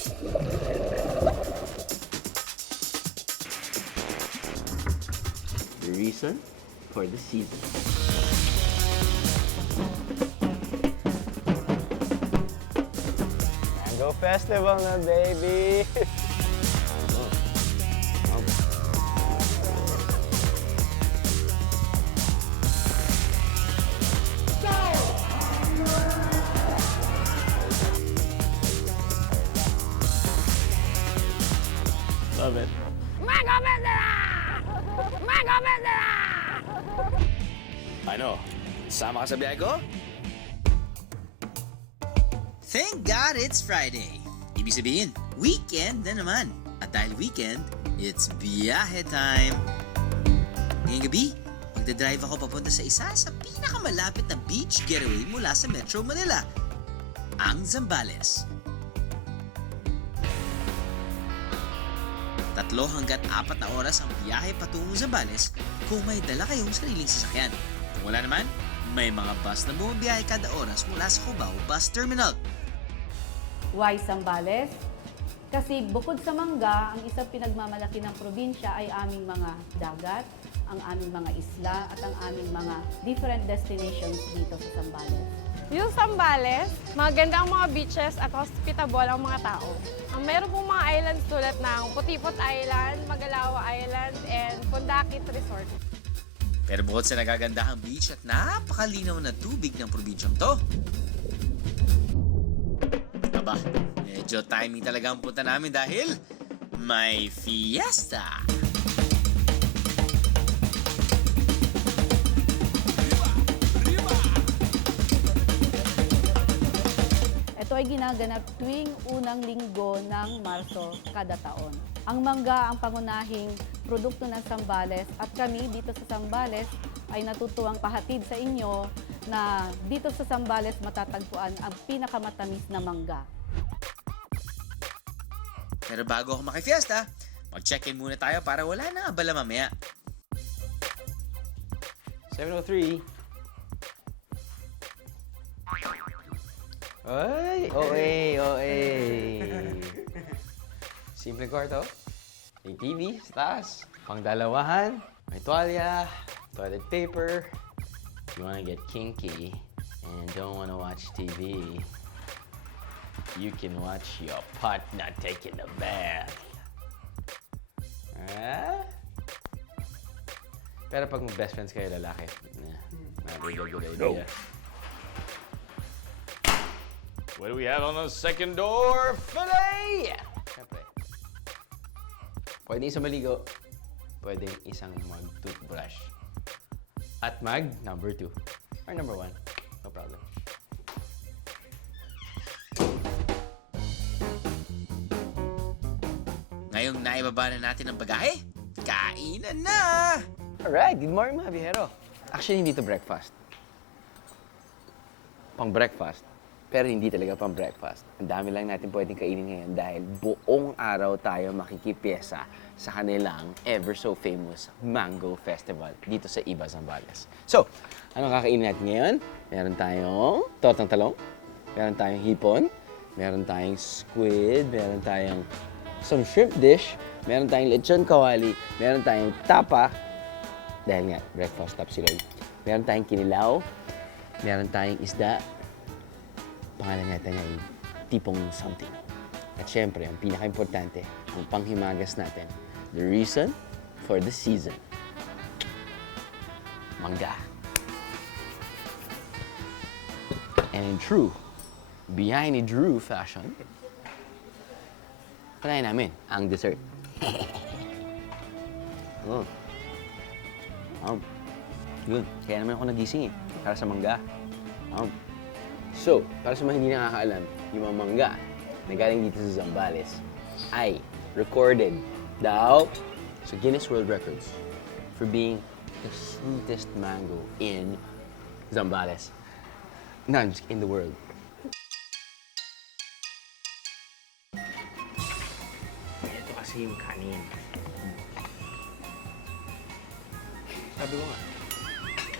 The reason for the season. Mango Festival na, baby! Love it. Mango Festival! Mango Festival! Ano? Sama ka sa biyahe ko? Thank God it's Friday. Ibig sabihin, weekend na naman. At dahil weekend, it's biyahe time. Ngayong gabi, magdadrive ako papunta sa isa sa pinakamalapit na beach getaway mula sa Metro Manila, ang Zambales. 3 hanggat 4 na oras ang biyahe patungong Zambales kung may dala kayong sariling sasakyan. Kung wala naman, may mga bus na bumabiyahe kada oras mula sa Cubao Bus Terminal. Why Zambales? Kasi bukod sa mangga, ang isang pinagmamalaki ng probinsya ay aming mga dagat, ang aming mga isla, at ang aming mga different destinations dito sa Zambales. Yung Zambales, maganda ang mga beaches at hospitable ang mga tao. Ang meron pong mga islands tulad ng Putipot Island, Magalawa Island, and Pundakit Resort. Pero bukod sa nagagandahang beach at napakalinaw na tubig ng probinsyang to, aba, medyo timing talaga ang punta namin dahil may fiesta! Ito ay ginaganap tuwing unang linggo ng Marso kada taon. Ang mangga ang pangunahing produkto ng Zambales at kami dito sa Zambales ay natutuwang pahatid sa inyo na dito sa Zambales matatagpuan ang pinakamatamis na mangga. Pero bago ako makifiesta, mag-check-in muna tayo para wala nang abala mamaya. 703. Ay, OA. Simple kwarto. May TV sa taas. Pangdalawahan. May tuwalya. Toilet paper. If you wanna get kinky and don't wanna watch TV, you can watch your partner taking a bath. Ah? Pero pag mag-best friends kayo lalaki, not really a good idea. What do we have on the second door? Filet! Siyempre. Pwede isang maligo. Pwede isang mag-toothbrush. At number 2. Or number 1. No problem. Ngayong naibaba na natin ang bagahe, kainan na! Alright, good morning mga bihero. Actually, hindi to breakfast. Pang breakfast. Pero hindi talaga pang breakfast. Ang dami lang natin pwedeng kainin ngayon dahil buong araw tayo makikipyesa sa kanilang ever so famous Mango Festival dito sa Iba, Zambales. So, ano kakainin natin ngayon? Meron tayong tortang talong, meron tayong hipon, meron tayong squid, meron tayong some shrimp dish, meron tayong lechon kawali, meron tayong tapa, dahil nga breakfast tapsilog, meron tayong kinilaw, meron tayong isda, pangalan natin ay tipong something. At syempre, ang pinaka-importante, ang panghimagas natin, the reason for the season. Mangga. And in true, behind a Drew fashion, panayin namin ang dessert. Yun, kaya naman ako nagising para sa mangga. So, para sa mga hindi nakakaalam, yung mga mangga na galing dito sa Zambales ay recorded daw sa Guinness World Records for being the sweetest mango in Zambales. No, just in the world. Ito kasi yung kanin. Sabi ko nga.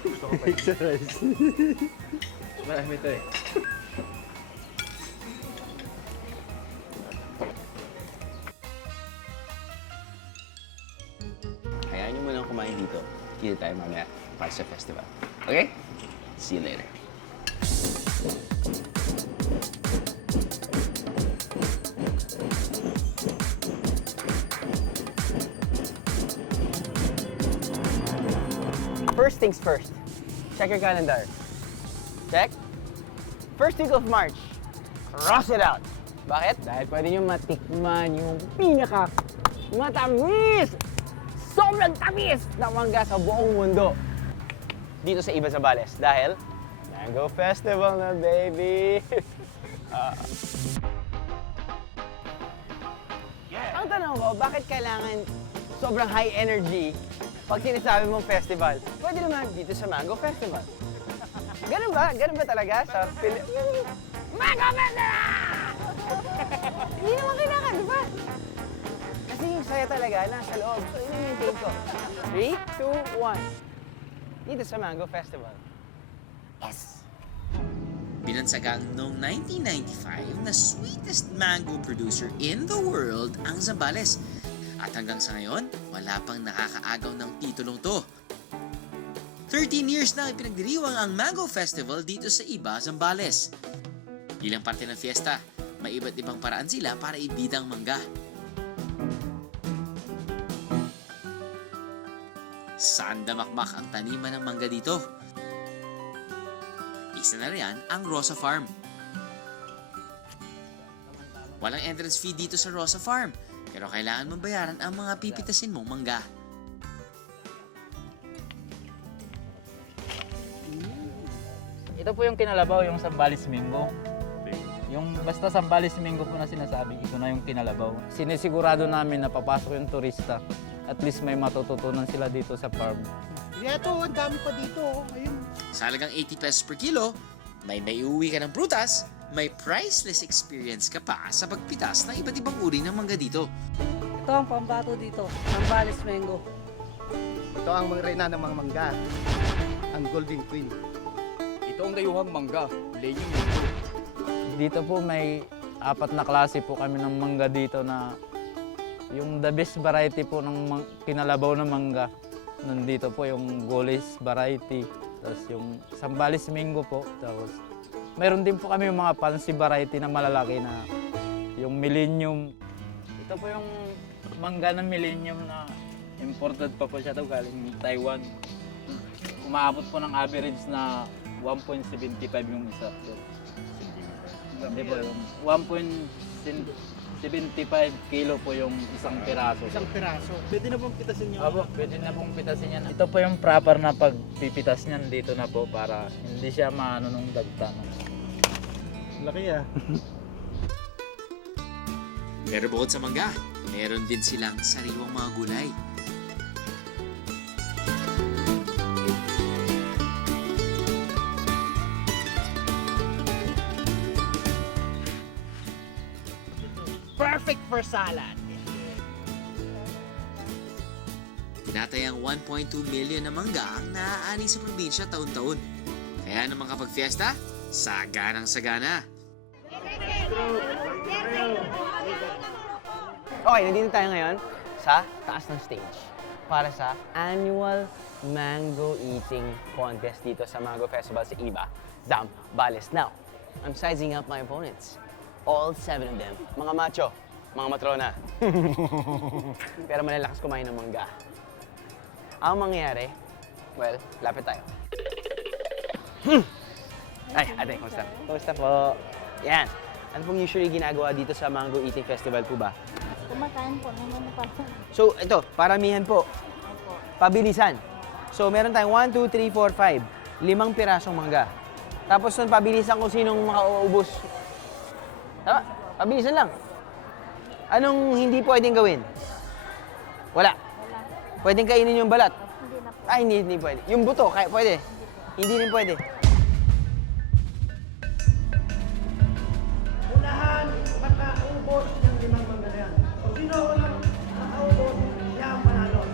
Gusto ko pa exercise. Marami ito eh. kayo dito. Kita tayo mamaya para sa festival. Okay? See you later. First things first. Check your calendar. Check. First week of March. Cross it out. Bakit? Dahil pwede nyo matikman yung matamis! Sobrang tamis na mangga sa buong mundo. Dito sa Iba Zambales. Dahil Mango Festival na, baby! Ang tanong ko, bakit kailangan sobrang high energy pag sinasabi mong festival? Pwede naman dito sa Mango Festival. Ganun ba? Ganun ba talaga sa Mango Festival? Hindi naman kailangan, di ba? Kasi yung saya talaga nasa loob. So, i-maintain ko. 3, 2, 1. Dito sa Mango Festival. Yes! Binansagang noong 1995 na sweetest mango producer in the world ang Zambales. At hanggang sa ngayon, wala pang nakakaagaw ng titulong to. 13 years na ipinagdiriwang ang Mango Festival dito sa Iba, Zambales. Bilang parte ng fiesta, may iba't ibang paraan sila para ibida ang mangga. Saan damakmak ang taniman ng mangga dito? Isa na riyan ang Rosa Farm. Walang entrance fee dito sa Rosa Farm, pero kailangan mong bayaran ang mga pipitasin mong mangga. Ito po yung kinalabaw, yung Zambales Mingo. Yung basta Zambales Mingo po na sinasabi, ito na yung kinalabaw. Sinisigurado namin na papasok yung turista. At least may matututunan sila dito sa farm. Ito, ang dami pa dito. Ayun. Sa halagang 80 pesos per kilo, may uwi ka ng prutas, may priceless experience ka pa sa pagpitas ng iba't ibang uri ng mangga dito. Ito ang pambato dito, Zambales Mango. Ito ang mga reyna ng mga mangga. Ang Golden Queen. Ito ang dayuhang mangga, Lenyong Mango. Dito po may 4 na klase po kami ng mangga dito na yung the best variety po ng kinalabaw na mangga. Nandito po yung Golis variety, tapos yung Zambales Mingo po. Tapos mayroon din po kami yung mga fancy variety na malalaki na yung Millennium. Ito po yung mangga ng Millennium na imported pa po siya ito galing Taiwan. Umaabot po ng average na 1.75 yung isa. Hindi po, 1.75 kilo po yung isang piraso. Isang piraso. Pwede na pong pitasin nyo. Opo, pwede na pong pitasin yan. Ito po yung proper na pagpipitas niyan dito na po para hindi siya maano nung dagta. Laki ah. Pero bukod sa mangga, meron din silang sariwang mga gulay. Perfect for salad. Tinatayang 1.2 million na mangga ang naaani sa probinsya taon-taon. Kaya naman kapag fiesta, saganang sagana. Okay, nandito tayo ngayon sa taas ng stage para sa annual mango eating contest dito sa Mango Festival sa Iba, Zambales. Now, I'm sizing up my opponents. All 7 of them. Mga macho, mga matrona. Pero malalakas kumain ng mangga. Ang mangyayari, well, lapit tayo. Ay, ate, kumusta? Kumusta po? Yan. Ano pong usually ginagawa dito sa Mango Eating Festival po ba? Kumakain po naman pa. So, ito, paramihan po. Pabilisan. So, meron tayong 1, 2, 3, 4, 5. 5 pirasong mangga. Tapos nun, pabilisan kung sinong makauubos. Tama? Pabilisan lang. Anong hindi pwedeng gawin? Wala. Pwedeng kainin yung balat? Hindi na po. Ay, hindi pwede. Yung buto, kaya pwede. Hindi rin pwede. Unahan, makaubos ng 5 mangga na yan. So, sino unang makaubos, siya ang panalo.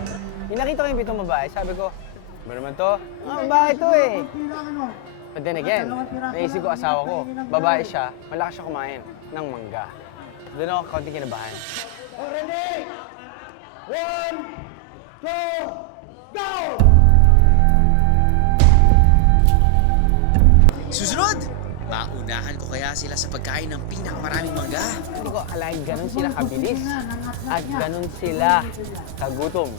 Yung nakita ko yung 7 babae, sabi ko, ba naman to? Mga babae to eh. Kailangan mo. But then again, naisip ko asawa ko, babae siya, malakas siya kumain ng mangga. Doon ako kaunting kinabahan. Oh, ready? 1, 2, Susunod, maunahan ko kaya sila sa pagkain ng pinakamaraming mangga. Hindi ko akalain ganun sila kabilis at ganun sila kagutom.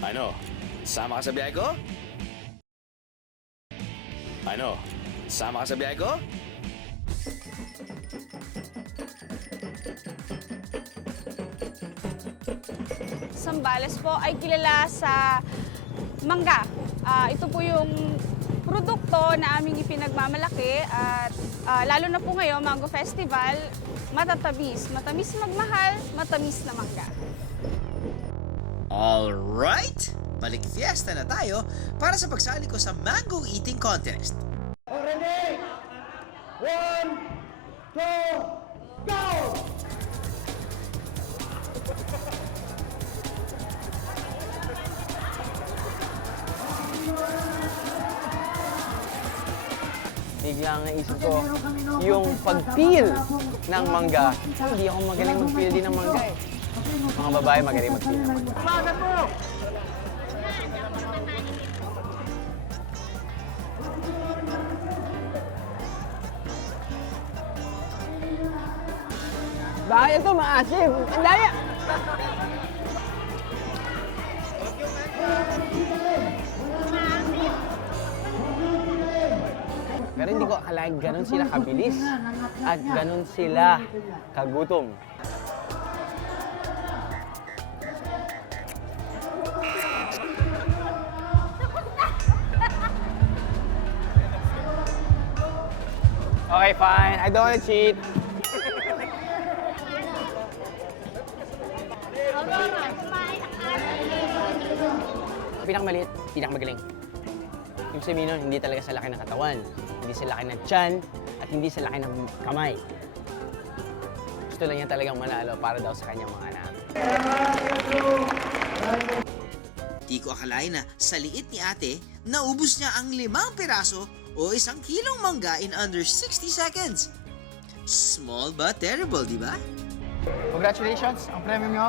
Ano? Sama ka sa biyahe ko? Ano? Sama ka sa biyahe ko? Zambales po ay kilala sa mangga. Ito po yung produkto na aming ipinagmamalaki at lalo na po ngayon, Mango Festival, matatamis. Matamis magmahal, matamis na mangga. Alright! Balik fiesta na tayo para sa pagsali ko sa Mango Eating Contest. Ready? 1, 2, go! Biglang naisip ko, yung pag-peel ng mangga, hindi ako magaling mag-peel din ng mangga eh. Mga babae magaling mag-peel ng mangga. Bakit mo? Bakit ito maasim? Ang daya! Pero hindi ko akalain ganun sila kabilis at ganun sila kagutom. Okay, fine. I don't want to cheat. Pinakamaliit, pinakamagaling. Ibig sabihin nun, hindi talaga sa laki ng katawan, hindi sa laki ng tiyan, at hindi sa laki ng kamay. Gusto lang niya talagang manalo para daw sa kanyang mga anak. Di ko akalain na sa liit ni ate, naubos niya ang 5 piraso o 1 kilong mangga in under 60 seconds. Small but terrible, di ba? Congratulations! Ang premium nyo,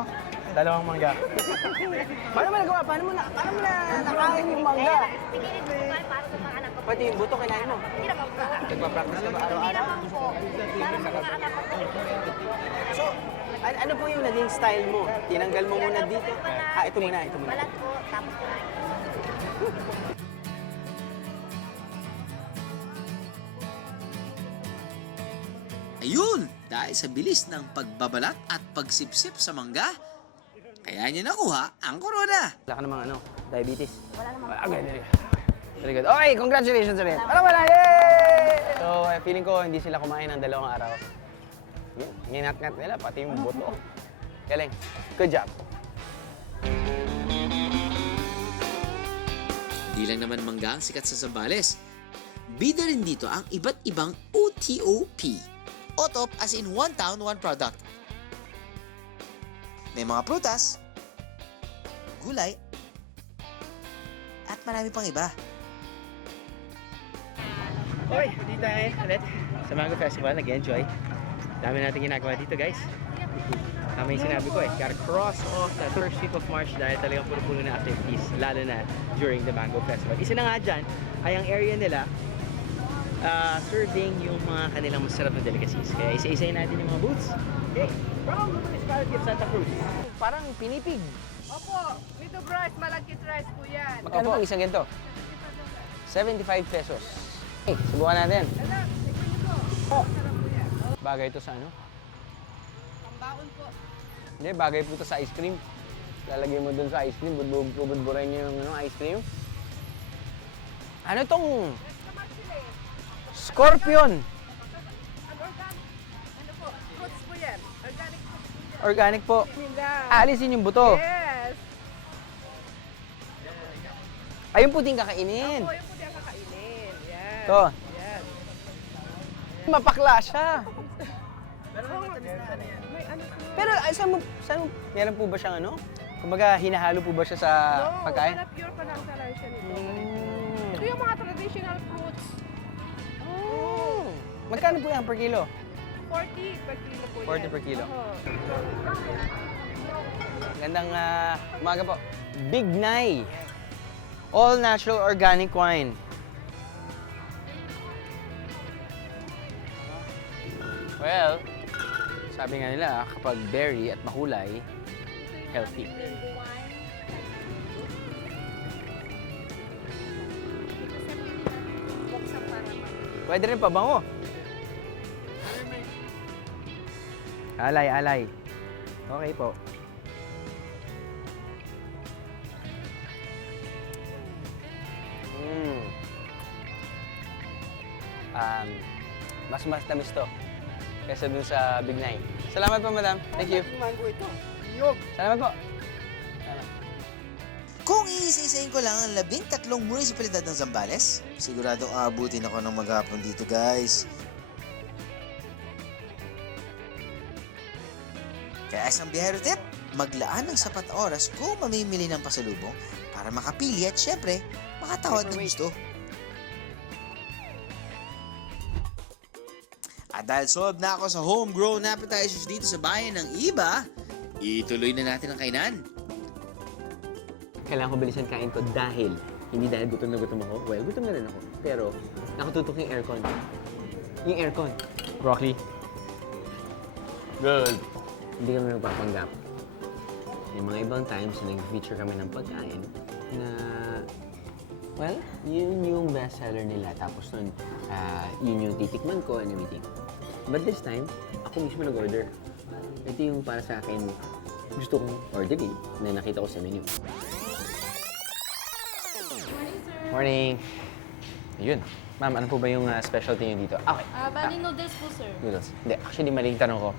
2 mangga. Paano mo nagawa? Paano mo na nakain yung mangga? Pati yung buto kinain mo. Nagpa-practice ka ba araw-araw? So, ano po yung naging style mo? Tinanggal mo muna dito? Ito muna, ito muna. Balat po, tapos Ayun! Dahil sa bilis ng pagbabalat at pagsipsip sa mangga, kaya niya nakuha ang corona. Wala ka namang diabetes? Wala namang. Okay, very good. Okay, congratulations ulit. Wala! Yay! So, feeling ko hindi sila kumain ng 2 araw. Nginat-ngat nila, pati yung buto. Galing. Good job. Di lang naman mangga ang sikat sa Zambales. Bida rin dito ang iba't ibang OTOP. OTOP as in one town, one product. May mga prutas, gulay, at marami pang iba. Okay, dito tayo ulit sa Mango Festival. Nag-enjoy. Dami natin ginagawa dito, guys. Tama yung sinabi ko gotta cross off that first week of March dahil talagang puro-puno na activities, lalo na during the Mango Festival. Isa na nga dyan ay ang area nila serving yung mga kanilang masarap na delicacies. Kaya isa-isayin natin yung mga booths. Okay, from the municipality of Santa Cruz. Parang pinipig. Opo, with rice, malagkit rice po yan. Magkano pong isang ganito? 75 pesos. Okay, subukan natin. Bagay ito sa ano? Pambaon po. Hindi, bagay po ito sa ice cream. Lalagay mo dun sa ice cream, budburin niyo yung ice cream. Ano itong Scorpion? Ano po, fruits po yan. Organic po. Organic po. Nila. Alisin yung buto. Yes. Ayun po din kakainin. Opo, yun po din ang kakainin. Yan. Ito. Yan. Mapakla siya. May ano po. Pero saan mo, meron po ba siyang ano? Kumbaga, hinahalo po ba siya sa pagkain? No, pure pa lang talaga siya nito. Ito yung mga traditional fruits. Magkano po yan per kilo? 40 per kilo po 40 per kilo. Gandang umaga po. Big Nay. All natural organic wine. Well, sabi nga nila, kapag berry at mahulay, healthy. Pwede rin pabango. Alay, alay. Okay po. Mas tamis to kaysa dun sa Big Nay. Salamat po, madam. Thank you. Mango ito. Iyog. Salamat po. Kung iisa-isahin ko lang ang 13 munisipalidad ng Zambales, siguradong aabutin ako ng maghapon dito, guys. Kaya isang biyahero tip, maglaan ng sapat na oras kung mamimili ng pasalubong para makapili at syempre, makatawad ng gusto. At dahil solved na ako sa homegrown appetizers dito sa bayan ng Iba, ituloy na natin ang kainan. Kailangan ko bilisan kain ko dahil, hindi dahil gutom na gutom ako. Well, gutom na rin ako. Pero, nakatutok yung aircon. Yung aircon. Broccoli. Good. Hindi kami nagpapanggap. May mga ibang times na nag-feature kami ng pagkain na, well, yun yung bestseller nila. Tapos nun, yun yung titikman ko and everything. But this time, ako mismo nag-order. Ito yung para sa akin gusto kong orderin na nakita ko sa menu. Morning! Ayun. Ma'am, ano po ba yung specialty niyo dito? Okay. Bali noodles po, sir. Noodles. Hindi, actually, maling tanong ko.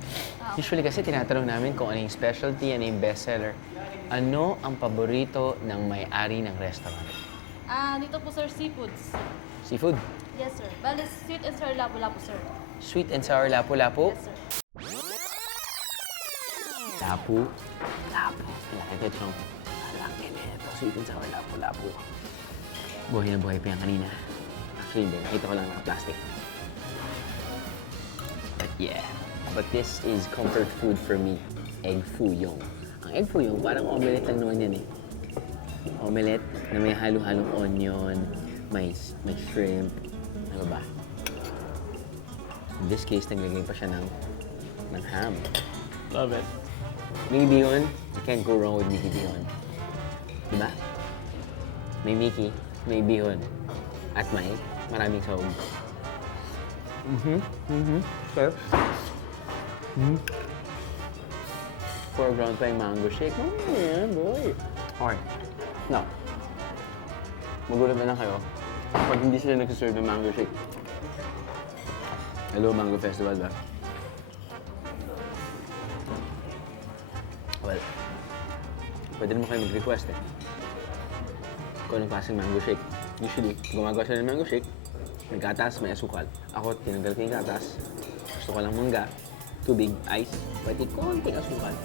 Usually kasi tinatanong namin kung ano yung specialty, ano yung bestseller. Ano ang paborito ng may-ari ng restaurant? Dito po, sir, seafoods. Seafood? Yes, sir. Bali, sweet and sour lapu-lapu, sir. Sweet and sour lapu-lapu? Yes, sir. Lapu? Lapu. Laki ito. Laki nito. Sweet and sour lapu-lapu. Buhay na buhay pa yan kanina. Actually, hindi. Nakita ko lang naka-plastic. But yeah. But this is comfort food for me. Egg fuyong. Ang egg fuyong, parang omelette lang naman yan eh. Omelette na may halo-halong onion, may shrimp. Ano ba? In this case, naglagay pa siya ng ham. Love it. Mickey bihon, you can't go wrong with Mickey bihon. Diba? May Mickey, may bihon, at may maraming sahog. Sir? Foreground pa yung mango shake. Oh, yeah, boy. Okay. Now, magulat na lang kayo pag hindi sila nagsaserve ng mango shake. Hello, Mango Festival ba? Well, pwede naman kayo mag-request eh. Kung anong klaseng mango shake. Usually, gumagawa sila ng mango shake, may gatas, may asukal. Ako, tinanggal ko yung gatas. Gusto ko lang mangga, tubig, ice, pwede konting asukal.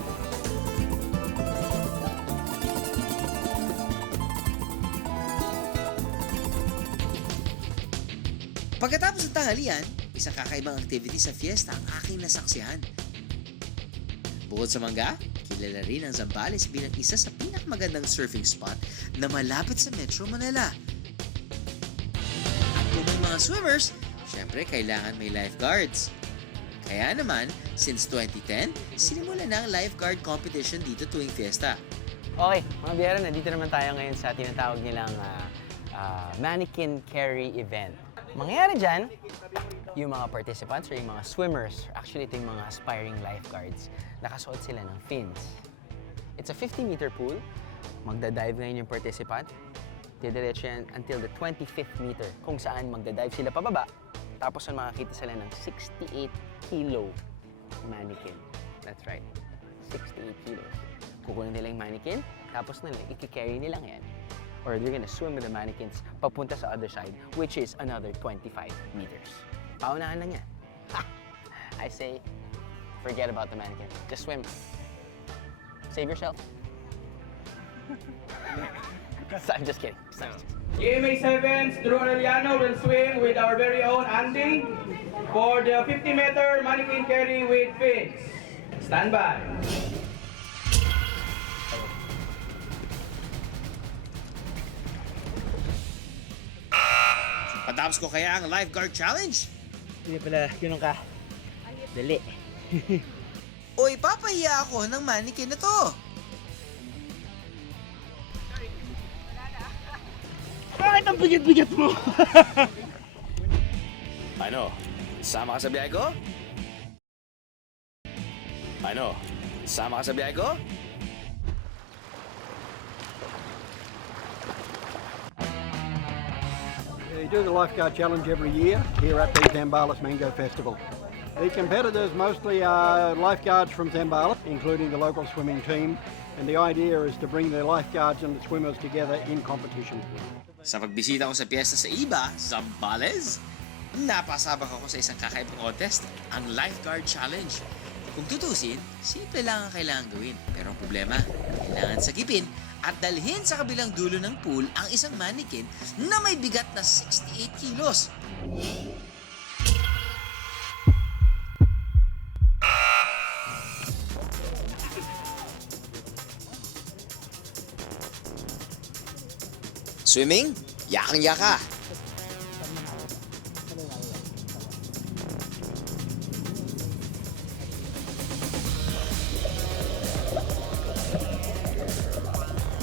Pagkatapos ng tanghalian, isang kakaibang activity sa fiesta ang aking nasaksihan. Bukod sa mangga, kilala rin ang Zambales bilang isa sa pinakamagandang surfing spot na malapit sa Metro Manila. At kung may mga swimmers, syempre kailangan may lifeguards. Kaya naman, since 2010, sinimula na ang lifeguard competition dito tuwing fiesta. Okay, mga biyahero, nandito naman tayo ngayon sa tinatawag nilang mannequin carry event. Mangyayari dyan, yung mga participants or yung mga swimmers, actually ito yung mga aspiring lifeguards, nakasuot sila ng fins. It's a 50-meter pool. Magdadive ngayon yung participant. Didiretso yan until the 25th meter kung saan magdadive sila pababa. Tapos makakita sila ng 68-kilo mannequin. That's right, 68 kilos. Kukunin nila yung mannequin, tapos nila, i-carry nila yan. Or they're gonna swim with the mannequins papunta sa other side, which is another 25 meters. Paunahan lang yan. I say, forget about the mannequin. Just swim. Save yourself. I'm just kidding. GMA 7's Drew Aureliano will swing with our very own Andy for the 50-meter mannequin carry with fins. Stand by. Patapos ko kaya ang lifeguard challenge? Hindi pala, yun ka. Dali. O ipapahiya ako ng mannequin na to? Bakit ang bigat-bigat mo? Ano? Sama ka sa biyahe ko? Ano? Sama ka sa biyahe ko? We do the lifeguard challenge every year here at the Zambales Mango Festival. The competitors mostly are lifeguards from Zambales, including the local swimming team, and the idea is to bring the lifeguards and the swimmers together in competition. Sa pagbisita ko sa piyesta sa iba, Zambales, napasabak ako sa isang kakaibang contest, ang Lifeguard Challenge. Kung tutusin, simple lang ang kailangan gawin. Pero ang problema, kailangan sagipin at dalhin sa kabilang dulo ng pool ang isang mannequin na may bigat na 68 kilos. Swimming? Yakang-yaka!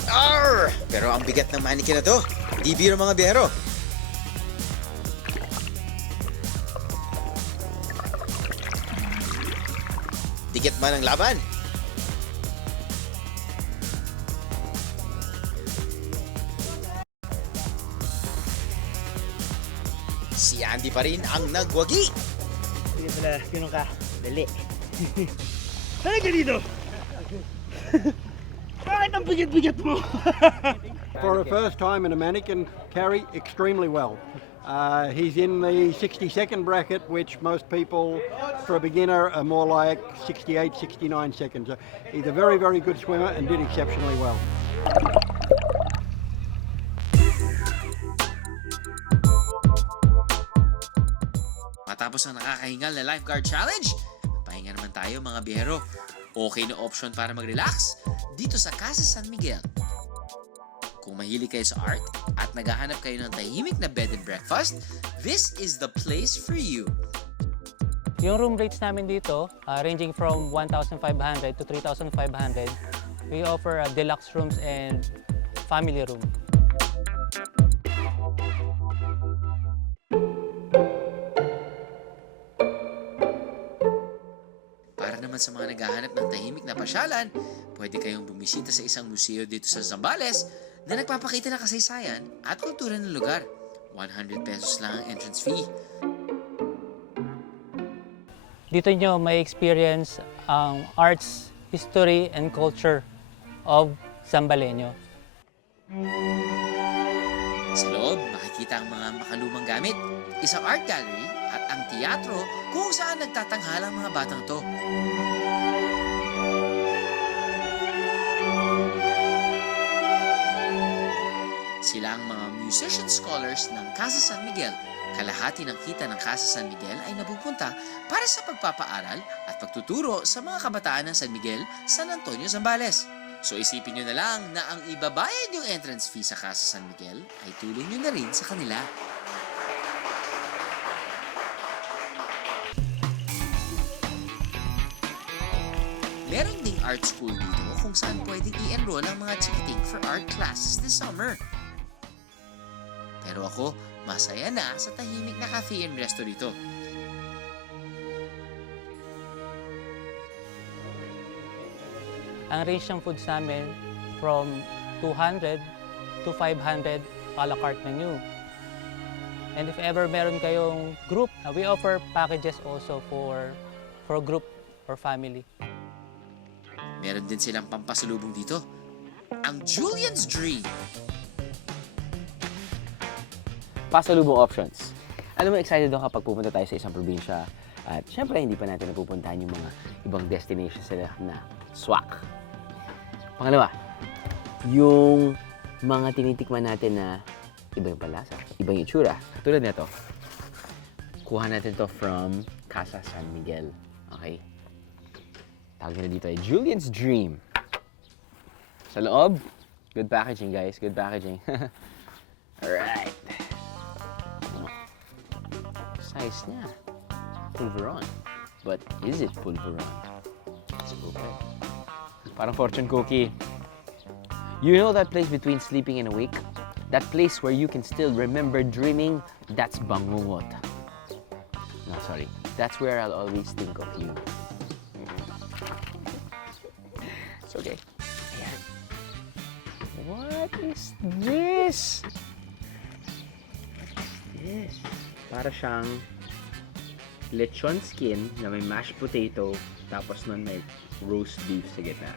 Arr! Pero ang bigat ng mannequin na to, di biro mga biyero. Dikit man ang laban. Si Andy pa rin ang nagwagi. Sige pala, yun ka. Dali. Halika dito! Bakit ang bigat-bigat mo? For a first time in a mannequin, carry extremely well. He's in the 60-second bracket, which most people, for a beginner, are more like 68, 69 seconds. He's a very, very good swimmer and did exceptionally well. Matapos ang nakakahingal na lifeguard challenge, pahinga naman tayo mga biyero. Okay na option para mag-relax dito sa Casa San Miguel. Kung mahilig kayo sa art at naghahanap kayo ng tahimik na bed and breakfast, this is the place for you. Yung room rates namin dito, ranging from 1,500 to 3,500. We offer deluxe rooms and family room. Sa mga naghahanap ng tahimik na pasyalan, pwede kayong bumisita sa isang museo dito sa Zambales na nagpapakita ng kasaysayan at kultura ng lugar. 100 pesos lang ang entrance fee. Dito nyo may experience ang arts, history, and culture of Zambaleño. Sa loob, makikita ang mga makalumang gamit, isang art gallery at ang teatro kung saan nagtatanghala ang mga batang to. Sila ang mga musician scholars ng Casa San Miguel. Kalahati ng kita ng Casa San Miguel ay napupunta para sa pagpapaaral at pagtuturo sa mga kabataan ng San Miguel, San Antonio, Zambales. So isipin nyo na lang na ang ibabayad yung entrance fee sa Casa San Miguel ay tulong nyo na rin sa kanila. Meron ding art school dito kung saan pwedeng i-enroll ang mga chikiting for art classes this summer. Pero ako, masaya na sa tahimik na cafe and resto dito. Ang range ng foods namin from 200 to 500 a la carte menu. And if ever meron kayong group, we offer packages also for group or family. Meron din silang pampasalubong dito. Ang Julian's Dream. Pasalubong options. Alam mo, excited ako kapag pupunta tayo sa isang probinsya at syempre hindi pa natin napupuntahan yung mga ibang destinations sila na swak. Pangalawa, yung mga tinitikman natin na iba yung palasa, ibang itsura. Tulad nito. Kuha natin to from Casa San Miguel. Okay? Tawag na dito ay Julian's Dream. Sa loob, good packaging guys, good packaging. Alright. Size niya. Pulveron. But is it pulveron? Let's open it. Parang fortune cookie. You know that place between sleeping and awake? That place where you can still remember dreaming? That's Bangungot. No, sorry. That's where I'll always think of you. It's okay. Ayan. What is this? What is this? Para siyang lechon skin na may mashed potato, tapos nun may roast beef sa gitna.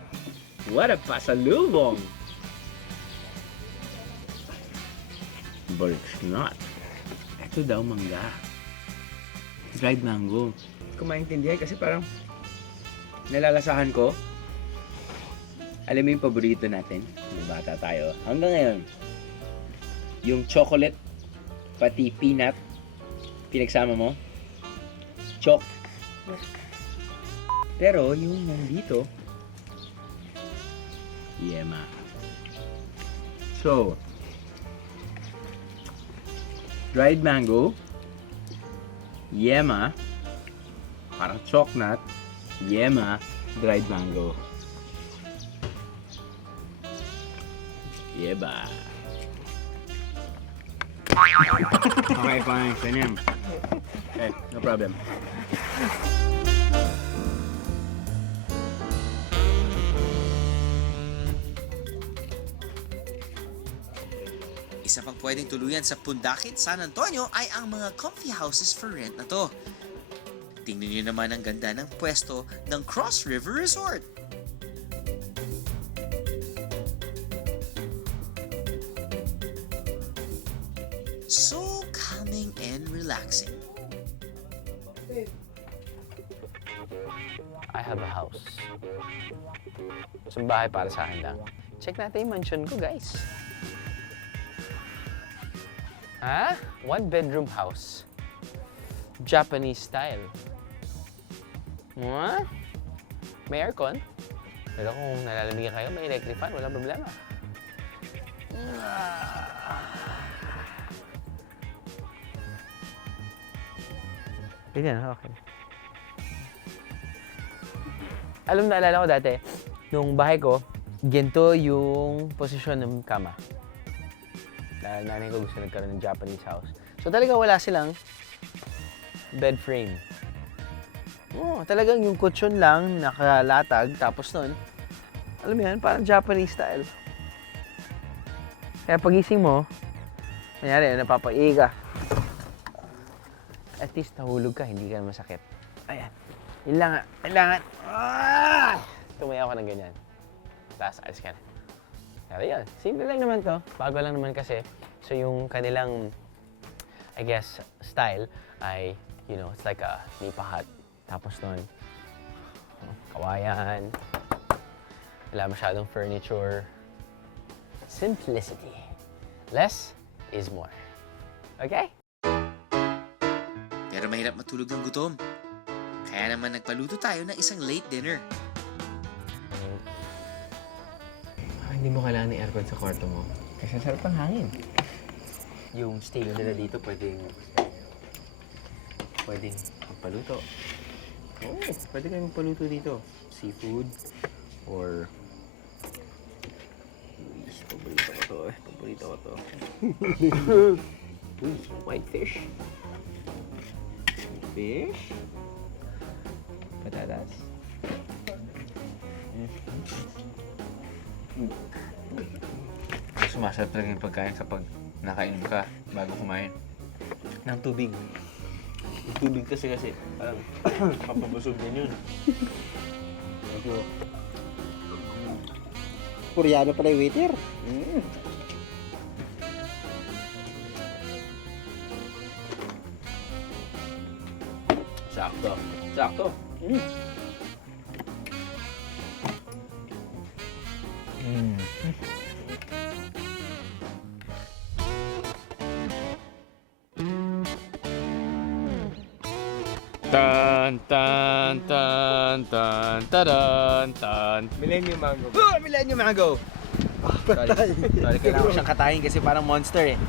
What a pasalubong! But it's not. Ito daw mangga. Dried mango. Hindi ko maintindihan kasi parang nalalasahan ko. Alam mo yung paborito natin, yung bata tayo. Hanggang ngayon, yung chocolate, pati peanut, pinagsama mo, chok. Pero yung nandito, yema. So, dried mango, yema, parang choknut, yema, dried mango. Yeba. Okay, fine. Ganyan. Okay, no problem. Isa pang pwedeng tuluyan sa Pundakit, San Antonio ay ang mga comfy houses for rent na to. Tingnan nyo naman ang ganda ng pwesto ng Cross River Resort. So calming and relaxing. I have a house. Isang bahay para sa akin lang. Check natin yung mansion ko, guys. Ha? One-bedroom house. Japanese style. What? May aircon? Pero kung nalalamigin kayo, may electric fan. Walang problema. Ganyan, okay. Alam na, alala ko dati, nung bahay ko, ganito yung posisyon ng kama. Dahil nanay ko gusto nagkaroon ng Japanese house. So talaga wala silang bed frame. Oh, talagang yung kutsyon lang, nakalatag, tapos nun, alam mo yan, parang Japanese style. Kaya pagising mo, nangyari, napapaiga. At least nahulog ka, hindi ka masakit. Ayan. Yun lang nga. Kailangan. Tumayaw ka ng ganyan. Tapos alis ka na. Pero yun, simple lang naman to. Bago lang naman kasi. So yung kanilang, I guess, style ay, you know, it's like a nipa hut. Tapos nun, kawayan. Wala masyadong furniture. Simplicity. Less is more. Okay? Pero mahirap matulog ng gutom. Kaya naman nagpaluto tayo ng isang late dinner. Hindi mo kailangan ng aircon sa kwarto mo. Kasi sarap ang hangin. Yung stay nila dito pwedeng magpaluto. Oo, pwede kayong magpaluto dito. Seafood or paborito ko to. White fish. Fish. Patatas. Sumasarap talaga yung pagkain kapag nakainom ka bago kumain ng tubig. Yung tubig kasi parang kapabusog din yun. Koreano pala yung waiter. Sakto. Sakto. Tan tan tan tan tadan tan. Millennium Mango. Oh, Millennium Mango! Sorry, kailangan ko siyang katayin kasi parang monster eh.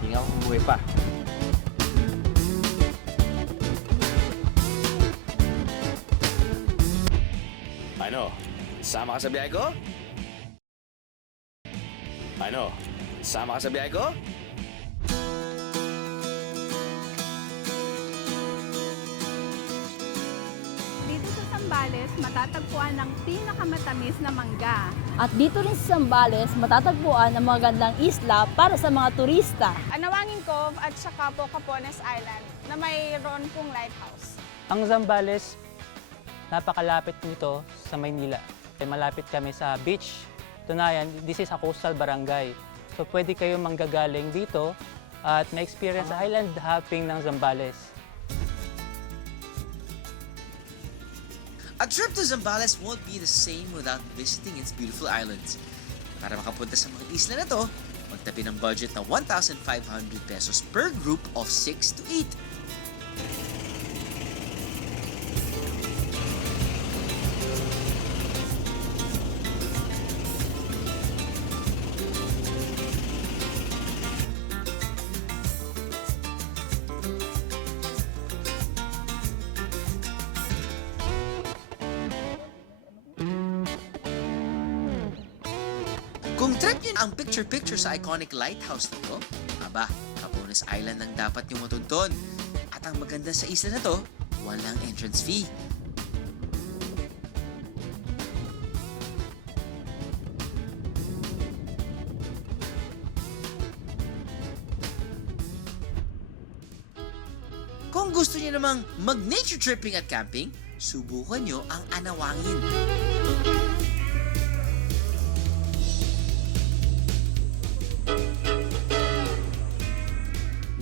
Hindi nga ako umuwi pa. Ano? Sama ka sa biyahe ko? Ano? Sama ka sa biyahe ko? Dito sa Zambales, matatagpuan ang pinakamatamis na mangga. At dito rin sa Zambales, matatagpuan ang magandang isla para sa mga turista. Anawangin Cove at saka po Capones Island na mayroon pong lighthouse. Ang Zambales, napakalapit nito sa Maynila. Malapit kami sa beach. Tunayan, this is a coastal barangay. So pwede kayo manggagaling dito at ma-experience sa island hopping ng Zambales. A trip to Zambales won't be the same without visiting its beautiful islands. Para makapunta sa mga isla na to, magtabi ng budget na 1,500 pesos per group of 6 to 8. Kung trip yun ang picture-picture sa iconic lighthouse na to, aba, Capones Island ang dapat yung matuntun. At ang maganda sa isla na to, walang entrance fee. Kung gusto niyo namang mag-nature tripping at camping, subukan nyo ang Anawangin.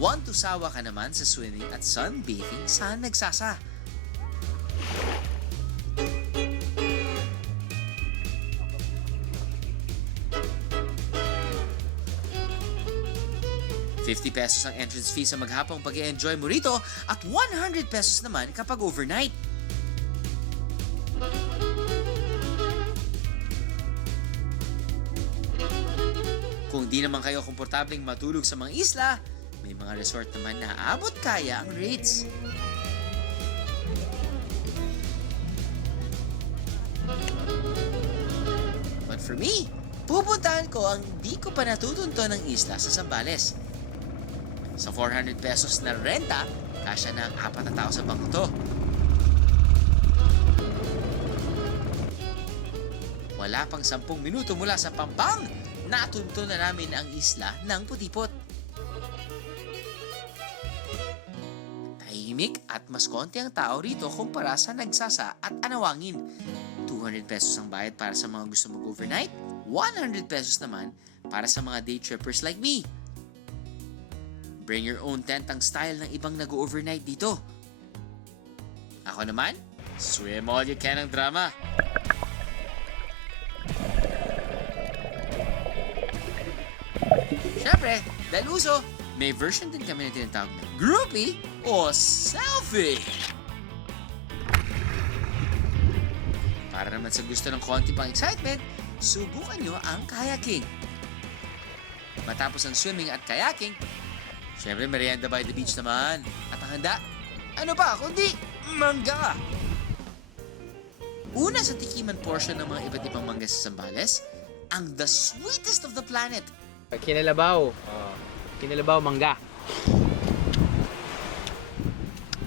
Want to sawa ka naman sa swimming at sunbathing sa Nagsasa. ₱50 ang entrance fee sa maghapong pag-i-enjoy mo rito at ₱100 naman kapag overnight. Kung di naman kayo komportableng matulog sa mga isla, may mga resort naman na abot kaya ang rates. But for me, pupuntahan ko ang di ko pa natutunto ng isla sa Zambales. Sa ₱400 na renta, kasya na ang 4 na tao sa bangko to. Wala pang 10 minuto mula sa Pampang, natunto na namin ang isla ng Putipot. Tahimik at mas konti ang tao rito kumpara sa Nagsasa at Anawangin. ₱200 ang bayad para sa mga gusto mag-overnight, ₱100 naman para sa mga day trippers like me. Bring your own tent ang style ng ibang nag-overnight dito. Ako naman, swim all you can ang drama. Siyempre, dahil uso, may version din kami na tinatawag na groupie o selfie. Para naman sa gusto ng konti pang excitement, subukan nyo ang kayaking. Matapos ang swimming at kayaking, siyempre merienda by the beach naman. At ang handa, ano pa kundi mangga. Una sa tikiman portion ng mga iba't ibang mangga sa Zambales, ang the sweetest of the planet. Kinalabaw. Kinalabaw mangga.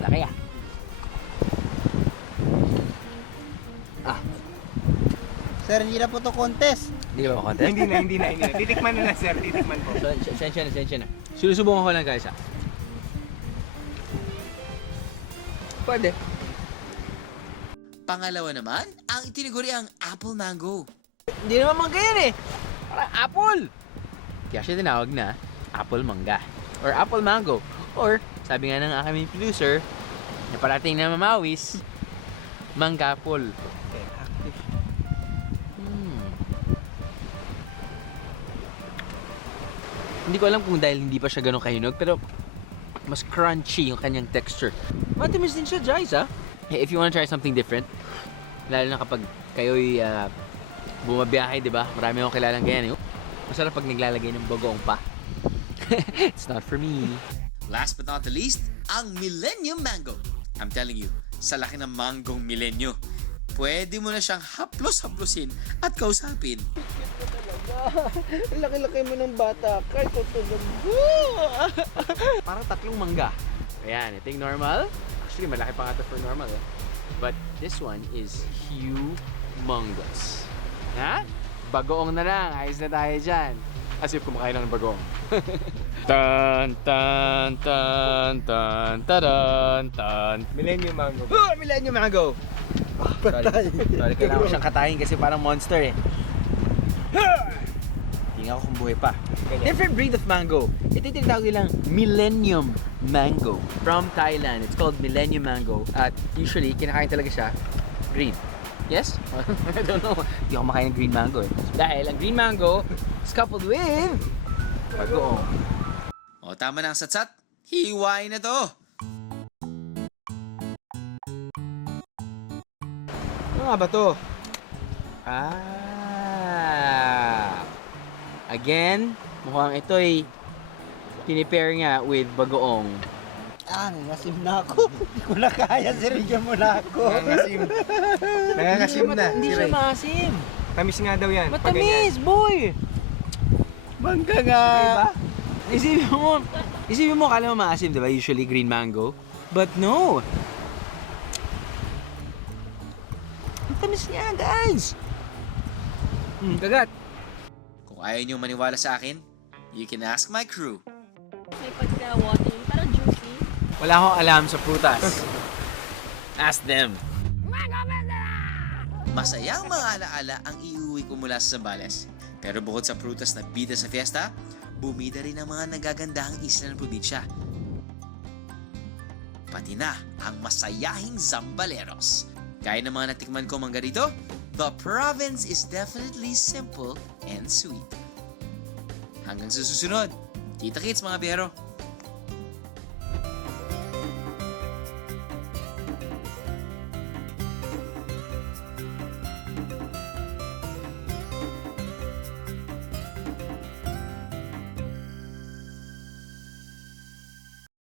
Laki ah. Sir, hindi na po to contest. Hindi ba contest? Hindi na. Titikman na lang, sir. Titikman po. So, sensya na. Sinusubukan ko lang guys ah. Pwede. Pangalawa naman, ang itinuguri ang apple mango. Hindi naman mangga yan eh. Parang apple. Kaya siya tinawag na apple mangga. Or apple mango. Or, sabi nga ng aking producer, na parating na mamawis, mangga apple. Hindi ko alam kung dahil hindi pa siya ganun kahinog, pero mas crunchy yung kanyang texture. Matamis din siya, guys, ha? Hey, if you wanna try something different, lalo na kapag kayo'y bumabiyahe, di ba? Marami akong kilalang ganyan. Masarap pag naglalagay ng bagoong pa. It's not for me. Last but not the least, ang Millennium Mango. I'm telling you, sa laki ng manggong Milenyo, pwede mo na siyang haplos-haplosin at kausapin. Laki-laki mo ng bata. Kahit parang tatlong mangga. Ayan, ito yung normal. Actually, malaki pa nga ito for normal. But this one is humongous. Ha? Bagoong na lang. Ayos na tayo dyan. As if kumakain lang ng bagoong. Tan tan tan tan tan tan. Millennium Mango. Oh, Millennium Mango! Sorry, kailangan ko siyang katayin kasi parang monster eh. Tingnan ko kung buhay pa. Different breed of mango. Ito yung tinatawag nilang Millennium Mango. From Thailand. It's called Millennium Mango. At usually, kinakain talaga siya green. Yes? I don't know. Hindi ako makain ng green mango eh. Dahil ang green mango is coupled with bagoong. O tama na ang satsat, hiwain na to. Ano nga ba to? Again, mukhang ito'y pinipair nga with bagoong. Nangangasim na ako. Hindi ko na kaya, sirigyan mo na ako. Nangangasim na. Hindi siya maasim. Tamis nga daw yan. Matamis, boy! Mangga nga. Diba? Isipin mo, kala mo maasim, diba? Usually green mango. But no! Ang tamis niya, guys! Kagat! Kung ayaw niyong maniwala sa akin, you can ask my crew. May pagka-watery, parang juicy. Wala akong alam sa prutas. Ask them. Masayang mga alaala ang iuwi ko mula sa Zambales. Pero bukod sa prutas na bida sa fiesta, bumida rin ang mga nagagandahang isla ng probinsya. Pati na ang masayahing Zambaleros. Gaya ng mga natikman ko mangga rito, the province is definitely simple and sweet. Hanggang sa susunod, kita-kits mga biyero!